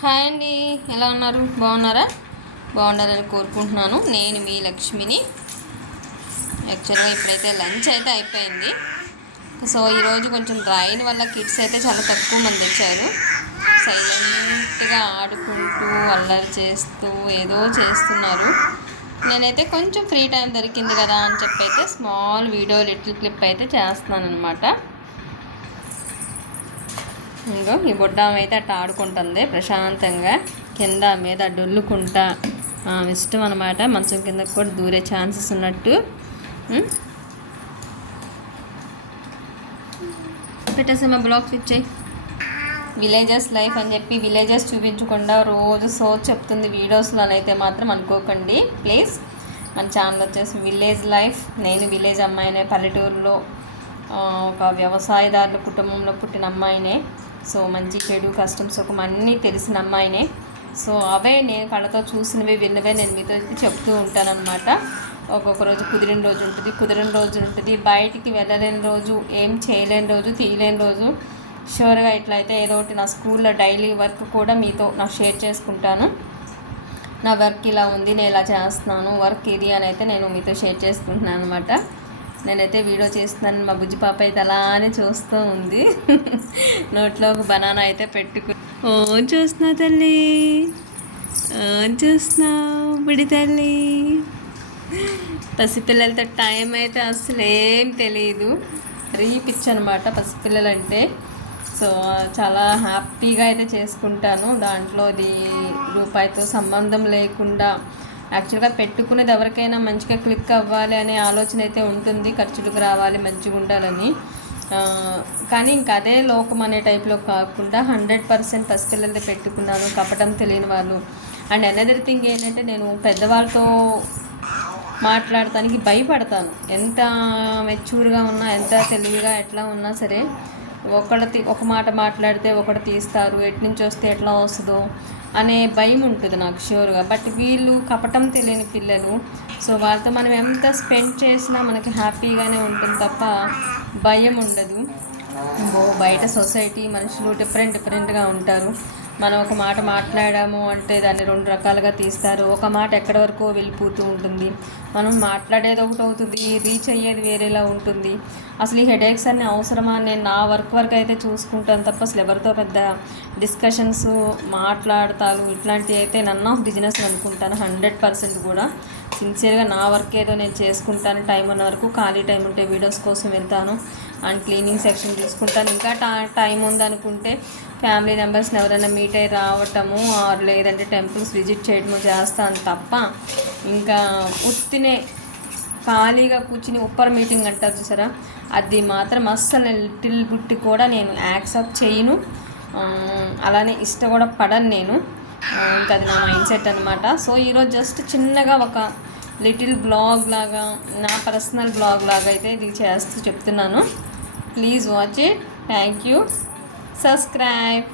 Hi అండి, ఎలా ఉన్నారు? బాగున్నారా? బాగుండాలని కోరుకుంటున్నాను. నేను మీ లక్ష్మిని. యాక్చువల్గా ఇప్పుడైతే లంచ్ అయితే అయిపోయింది. సో ఈరోజు కొంచెం డ్రాయింగ్ వల్ల కిడ్స్ అయితే చాలా తక్కువ మంది వచ్చారు. సైలెంట్గా ఆడుకుంటూ అల్లరి చేస్తూ ఏదో చేస్తున్నారు. నేనైతే కొంచెం ఫ్రీ టైం దొరికింది కదా అని చెప్పి అయితే స్మాల్ వీడియో లిటిల్ క్లిప్ అయితే చేస్తున్నాను అనమాట. ఇంకో ఈ బొడ్డామ అయితే అట్లా ఆడుకుంటుంది ప్రశాంతంగా, కింద మీద డొల్లుకుంటా. ఇష్టం అనమాట, మంచం కిందకు కూడా దూరే ఛాన్సెస్ ఉన్నట్టు. పెట్టేసామా బ్లాగ్స్ ఇచ్చాయి. విలేజెస్ లైఫ్ అని చెప్పి విలేజెస్ చూపించకుండా రోజు చెప్తుంది వీడియోస్లోనైతే మాత్రం అనుకోకండి ప్లీజ్. మన ఛానల్ వచ్చేసి విలేజ్ లైఫ్. నేను విలేజ్ అమ్మాయినే, పల్లెటూరులో ఒక వ్యవసాయదారుల కుటుంబంలో పుట్టిన అమ్మాయినే. సో మంచి చెడు కష్టం సుఖం అన్నీ తెలిసిన అమ్మాయినే. సో అవే నేను కళ్ళతో చూసినవి విన్నవే నేను మీతో చెప్తూ ఉంటానన్నమాట. ఒక్కొక్క రోజు కుదిరిన రోజు ఉంటుంది, బయటికి వెళ్ళలేని రోజు, ఏం చేయలేని రోజు, తీయలేని రోజు. షూర్గా ఇట్లయితే ఏదో ఒకటి నా స్కూల్లో డైలీ వర్క్ కూడా మీతో నాకు షేర్ చేసుకుంటాను. నా వర్క్ ఇలా ఉంది, నేను ఇలా చేస్తున్నాను, వర్క్ ఇది అని అయితే నేను మీతో షేర్ చేసుకుంటున్నాను అనమాట. నేనైతే వీడియో చేస్తున్నాను. మా బుజ్జి పాప అయితే అలానే చూస్తూ ఉంది. నోట్లో ఒక బనానా అయితే పెట్టుకుని చూస్తున్నా తల్లి, చూస్తున్నావు బుడి తల్లి. పసిపిల్లలతో టైం అయితే అసలు ఏం తెలియదు. పిచ్చి అనమాట పసిపిల్లలంటే. సో చాలా హ్యాపీగా అయితే చేసుకుంటాను. దాంట్లో అది రూపాయితో సంబంధం లేకుండా యాక్చువల్గా పెట్టుకునేది ఎవరికైనా మంచిగా క్లిక్ అవ్వాలి అనే ఆలోచన అయితే ఉంటుంది, ఖర్చులకు రావాలి, మంచిగా ఉండాలని. కానీ ఇంక అదే లోకం అనే టైప్లో కాకుండా 100% పసిపిల్లలతో పెట్టుకున్నాను, కపటం తెలియని వాళ్ళు. అండ్ అనదర్ థింగ్ ఏంటంటే, నేను పెద్దవాళ్ళతో మాట్లాడటానికి భయపడతాను. ఎంత మెచ్యూర్గా ఉన్నా, ఎంత తెలివిగా ఎట్లా ఉన్నా సరే, ఒక మాట మాట్లాడితే ఒకటి తీస్తారు, ఎట్నుంచి వస్తే ఎట్లా వస్తుందో అనే భయం ఉంటుంది నాకు ష్యూర్గా. బట్ వీళ్ళు కపటం తెలియని పిల్లలు. సో వాళ్ళతో మనం ఎంత స్పెండ్ చేసినా మనకి హ్యాపీగానే ఉంటుంది తప్ప భయం ఉండదు. బయట సొసైటీ మనుషులు డిఫరెంట్గా ఉంటారు. మనం ఒక మాట మాట్లాడాము అంటే దాన్ని 2 రకాలుగా తీస్తారు. ఒక మాట ఎక్కడి వరకు వెళ్ళిపోతూ ఉంటుంది. మనం మాట్లాడేది ఒకటి అవుతుంది, రీచ్ అయ్యేది వేరేలా ఉంటుంది. అసలు ఈ హెడేక్స్ అన్నీ అవసరమా? నేను నా వర్క్ అయితే చూసుకుంటాను తప్ప అసలు ఎవరితో పెద్ద డిస్కషన్స్ మాట్లాడతాను ఇట్లాంటివి అయితే నన్ ఆఫ్ బిజినెస్ అనుకుంటాను. 100% కూడా సిన్సియర్గా నా వర్క్ ఏదో నేను చేసుకుంటాను. టైం ఉన్న వరకు, ఖాళీ టైం ఉంటే వీడియోస్ కోసం వెళ్తాను అండ్ క్లీనింగ్ సెక్షన్ చూసుకుంటాను. ఇంకా టైం ఉందనుకుంటే ఫ్యామిలీ మెంబర్స్ని ఎవరైనా మీట్ అయ్యి రావటము లేదంటే టెంపుల్స్ విజిట్ చేయడము చేస్తాను తప్ప ఇంకా ఉత్తినే ఖాళీగా కూర్చుని ఉప్పర్ మీటింగ్ అంటారు చూసారా, అది మాత్రం అస్సలు లిటిల్ బుట్టి కూడా నేను యాక్సెప్ట్ చేయను. అలానే ఇష్టం కూడా పడను నేను. ఇంకా అది నా మైండ్ సెట్ అనమాట. సో ఈరోజు జస్ట్ చిన్నగా ఒక లిటిల్ బ్లాగ్ లాగా, నా పర్సనల్ బ్లాగ్ లాగా అయితే ఇది చేస్తూ చెప్తున్నాను. Please watch it. Thank you. Subscribe.